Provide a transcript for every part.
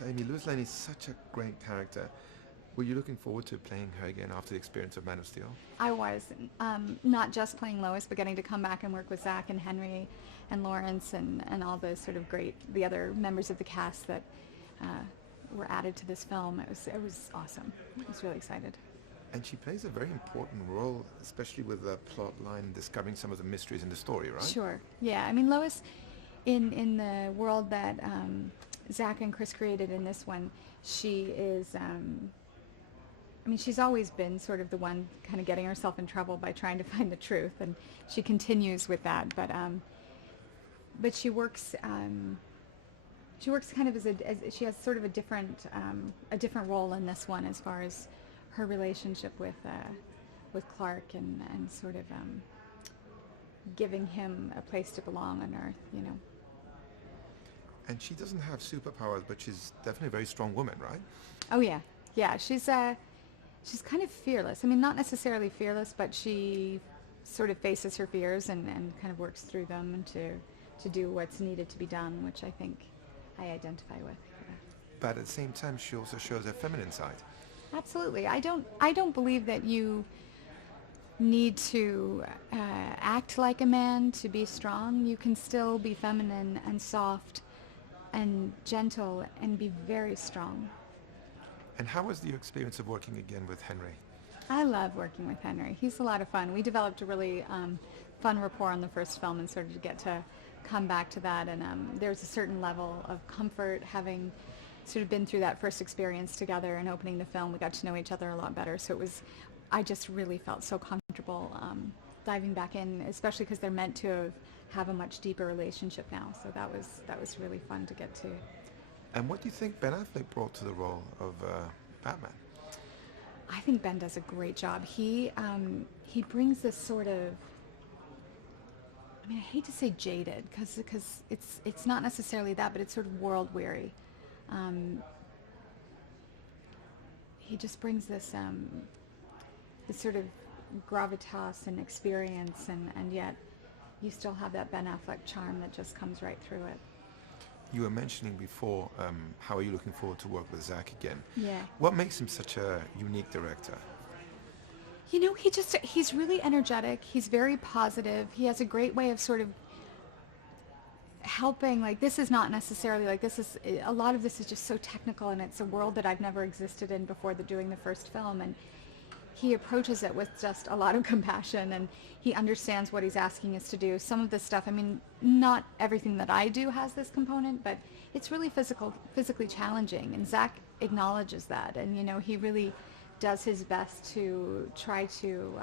So Amy, Lois Lane is such a great character. Were you looking forward to playing her again after the experience of Man of Steel? I was not just playing Lois, but getting to come back and work with Zach and Henry and Lawrence and all the sort of the other members of the cast that uh, were added to this film. It was awesome. I was really excited. And she plays a very important role, especially with the plot line and discovering some of the mysteries in the story, right? Sure. Yeah. I mean, Lois, in the world that Zach and Chris created in this one, she is. I mean, she's always been sort of the one kind of getting herself in trouble by trying to find the truth, and she continues with that. But she works. She works kind of as she has sort of a different role in this one as far as her relationship with Clark and sort of giving him a place to belong on Earth, you know. And she doesn't have superpowers, but she's definitely a very strong woman, right? Oh yeah, yeah. She's kind of fearless. I mean, not necessarily fearless, but she sort of faces her fears and kind of works through them and to do what's needed to be done, which I think I identify with. Yeah. But at the same time, she also shows her feminine side. Absolutely. I don't believe that you need to act like a man to be strong. You can still be feminine and soft and gentle and be very strong. And how was your experience of working again with Henry? I love working with Henry. He's a lot of fun. We developed a really fun rapport on the first film and sort of to get to come back to that. And there's a certain level of comfort having sort of been through that first experience together and opening the film. We got to know each other a lot better. So I just really felt so comfortable diving back in, especially because they're meant to have a much deeper relationship now. So that was really fun to get to. And what do you think Ben Affleck brought to the role of Batman? I think Ben does a great job. He brings this sort of, I mean, I hate to say jaded because it's not necessarily that, but it's sort of world weary. He just brings this sort of gravitas and experience, and yet you still have that Ben Affleck charm that just comes right through it. You were mentioning before, how are you looking forward to work with Zach again? Yeah. What makes him such a unique director? You know, he's really energetic. He's very positive. He has a great way of sort of helping. Like, this is not necessarily like a lot of this is just so technical, and it's a world that I've never existed in before doing the first film, and he approaches it with just a lot of compassion, and he understands what he's asking us to do. Some of this stuff, I mean, not everything that I do has this component, but it's really physically challenging, and Zach acknowledges that, and you know, he really does his best to try to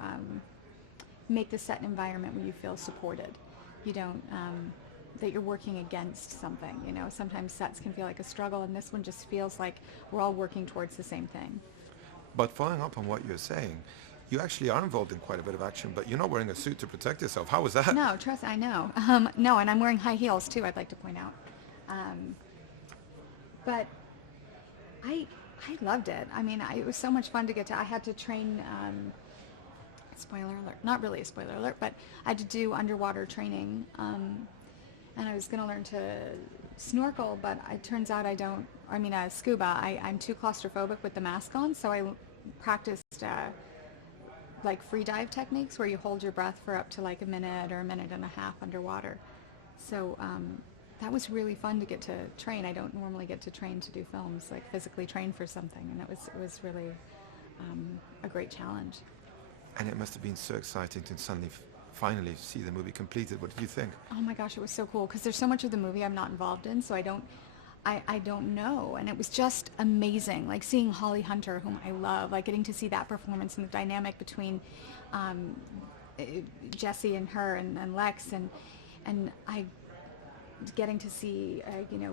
make the set an environment where you feel supported. You don't that you're working against something. You know, sometimes sets can feel like a struggle, and this one just feels like we're all working towards the same thing. But following up on what you're saying, you actually are involved in quite a bit of action, but you're not wearing a suit to protect yourself. How was that? No, trust, I know. No, and I'm wearing high heels too, I'd like to point out. But I loved it. I mean, it was so much fun to get to. I had to train, spoiler alert, not really a spoiler alert, but I had to do underwater training. And I was going to learn to snorkel, but it turns out scuba, I'm too claustrophobic with the mask on, so I practiced like free dive techniques where you hold your breath for up to like a minute or a minute and a half underwater. So that was really fun to get to train. I don't normally get to train to do films, like physically train for something, and it was really a great challenge. And it must have been so exciting to suddenly finally see the movie completed. What did you think? Oh my gosh, it was so cool because there's so much of the movie I'm not involved in, so I don't know, and it was just amazing. Like seeing Holly Hunter, whom I love, like getting to see that performance and the dynamic between Jesse and her and Lex, and I getting to see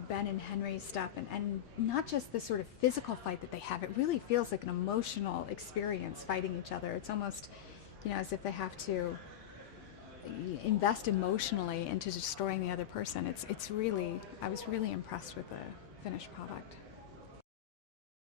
Ben and Henry's stuff, and not just the sort of physical fight that they have. It really feels like an emotional experience fighting each other. It's almost as if they have to invest emotionally into destroying the other person. It's really, I was really impressed with the finished product.